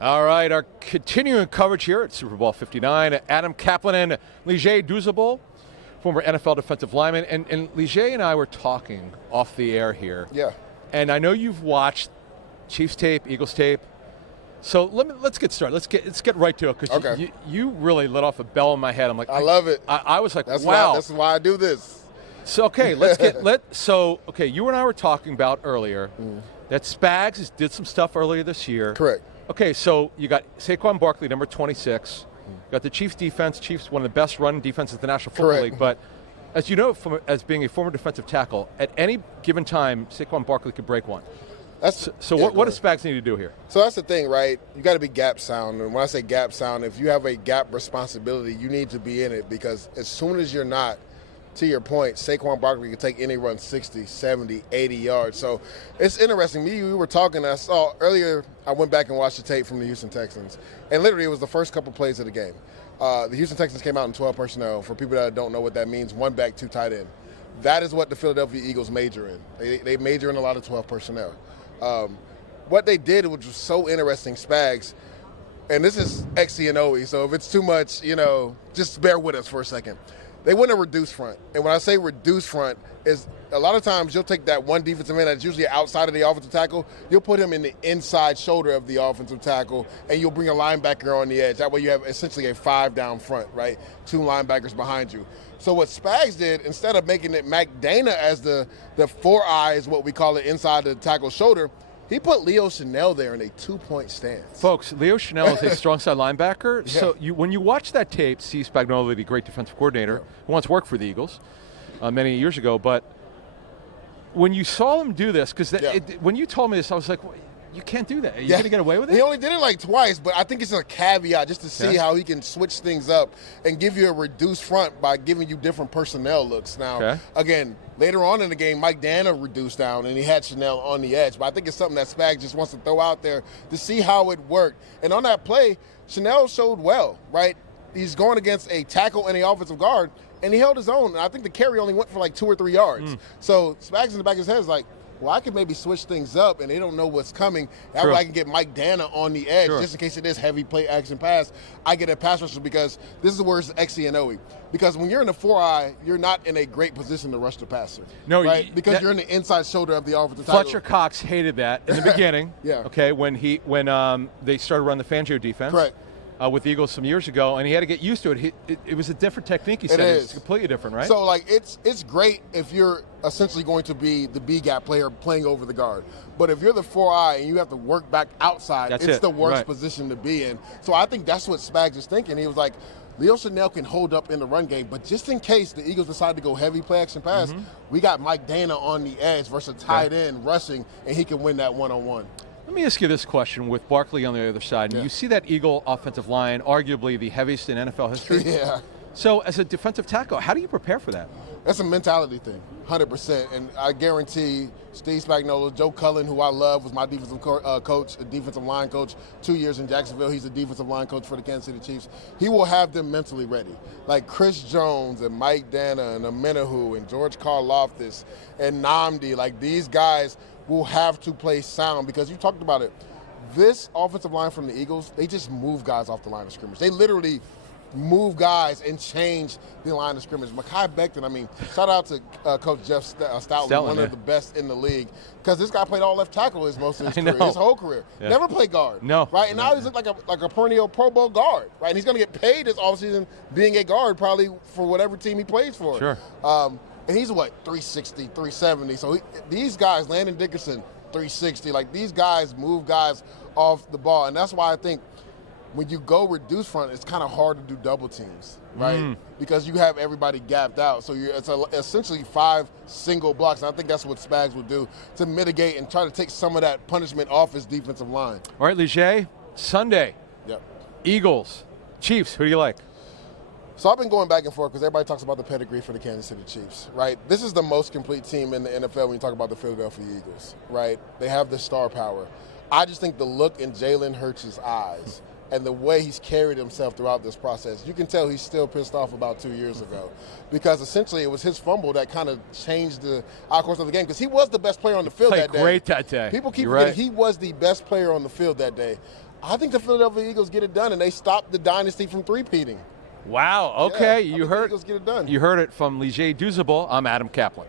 All right, our continuing coverage here at Super Bowl 59. Adam Caplan and Leger Douzable, former NFL defensive lineman. And Leger and I were talking off the air here. Yeah. And I know you've watched Chiefs tape, Eagles tape. So let's get started. Let's get right to it, because you really lit off a bell in my head. I'm like, I love it. I was like, that's wow. That's why I do this. So you and I were talking about earlier that Spags did some stuff earlier this year. Correct. Okay, so you got Saquon Barkley, number 26. You got the Chiefs defense. Chiefs, one of the best run defenses in the National Football League. But as you know, as being a former defensive tackle, at any given time, Saquon Barkley could break one. What does Spags need to do here? So that's the thing, right? You got to be gap sound. And when I say gap sound, if you have a gap responsibility, you need to be in it, because as soon as you're not, to your point, Saquon Barkley can take any run 60, 70, 80 yards. So it's interesting. We were talking, I saw earlier, I went back and watched the tape from the Houston Texans. And literally it was the first couple plays of the game. The Houston Texans came out in 12 personnel. For people that don't know what that means, 1 back, 2 tight end. That is what the Philadelphia Eagles major in. They major in a lot of 12 personnel. What they did, which was so interesting, Spags, and this is X and O, so if it's too much, just bear with us for a second. They went a reduced front. And when I say reduced front, is a lot of times you'll take that one defensive end that's usually outside of the offensive tackle, you'll put him in the inside shoulder of the offensive tackle, and you'll bring a linebacker on the edge. That way you have essentially a 5 down front, right? 2 linebackers behind you. So what Spags did, instead of making it Mac Dana as the 4-eye is what we call it, inside the tackle's shoulder, he put Leo Chanel there in a 2-point stance. Folks, Leo Chanel is a strong side linebacker. Yeah. So when you watch that tape, Steve Spagnuolo, the great defensive coordinator, who once worked for the Eagles many years ago, but when you saw him do this, because when you told me this, I was like, well, you can't do that. Are you going to get away with it? He only did it like twice, but I think it's a caveat just to see how he can switch things up and give you a reduced front by giving you different personnel looks. Now, again, later on in the game, Mike Dana reduced down, and he had Chanel on the edge. But I think it's something that Spags just wants to throw out there to see how it worked. And on that play, Chanel showed well, right? He's going against a tackle and an offensive guard, and he held his own. And I think the carry only went for like 2 or 3 yards. So Spags in the back of his head is like, well, I could maybe switch things up, and they don't know what's coming. That way I can get Mike Dana on the edge, just in case it is heavy play action pass. I get a pass rusher, because this is where it's X and O. Because when you're in the 4-eye, you're not in a great position to rush the passer. No, right? Because you're in the inside shoulder of the offensive tackle. Fletcher Cox hated that in the beginning. Okay, when they started running the Fangio defense. Correct. With the Eagles some years ago, and he had to get used to it. It was a different technique, he said. It's completely different, right? So, it's great if you're essentially going to be the B-gap player playing over the guard. But if you're the 4-eye and you have to work back outside, it's the worst position to be in. So I think that's what Spags is thinking. He was like, Leo Chanel can hold up in the run game, but just in case the Eagles decide to go heavy play action pass, we got Mike Dana on the edge versus tight end rushing, and he can win that one-on-one. Let me ask you this question with Barkley on the other side. You see that Eagle offensive line, arguably the heaviest in NFL history. So as a defensive tackle, how do you prepare for that? That's a mentality thing, 100%. And I guarantee Steve Spagnuolo, Joe Cullen, who I love, was my defensive coach, a defensive line coach, 2 years in Jacksonville. He's a defensive line coach for the Kansas City Chiefs. He will have them mentally ready. Like Chris Jones and Mike Dana and Amenahu and George Karlaftis and Nnamdi, like these guys will have to play sound, because you talked about it. This offensive line from the Eagles, they just move guys off the line of scrimmage. They literally move guys and change the line of scrimmage. Mekhi Becton, shout out to Coach Jeff Stoutland, one of the best in the league, because this guy played all left tackle most of his career, his whole career. Never played guard. Right? And now he's like a perennial Pro Bowl guard, right? And he's going to get paid this offseason being a guard probably for whatever team he plays for. And he's 360, 370. So these guys, Landon Dickerson, 360. Like, these guys move guys off the ball. And that's why I think when you go reduce front, it's kind of hard to do double teams, right? Because you have everybody gapped out. So it's essentially 5 single blocks. And I think that's what Spags will do to mitigate and try to take some of that punishment off his defensive line. All right, Leger, Sunday. Eagles, Chiefs, who do you like? So I've been going back and forth because everybody talks about the pedigree for the Kansas City Chiefs, right? This is the most complete team in the NFL when you talk about the Philadelphia Eagles, right? They have the star power. I just think the look in Jalen Hurts' eyes and the way he's carried himself throughout this process. You can tell he's still pissed off about 2 years ago, because essentially it was his fumble that kind of changed the outcourse of the game, because he was the best player on the field that day. Great that day. People keep forgetting he was the best player on the field that day. I think the Philadelphia Eagles get it done, and they stop the dynasty from three-peating. Wow, okay. Yeah, You heard the Eagles get it done. You heard it from Leger Douzable. I'm Adam Caplan.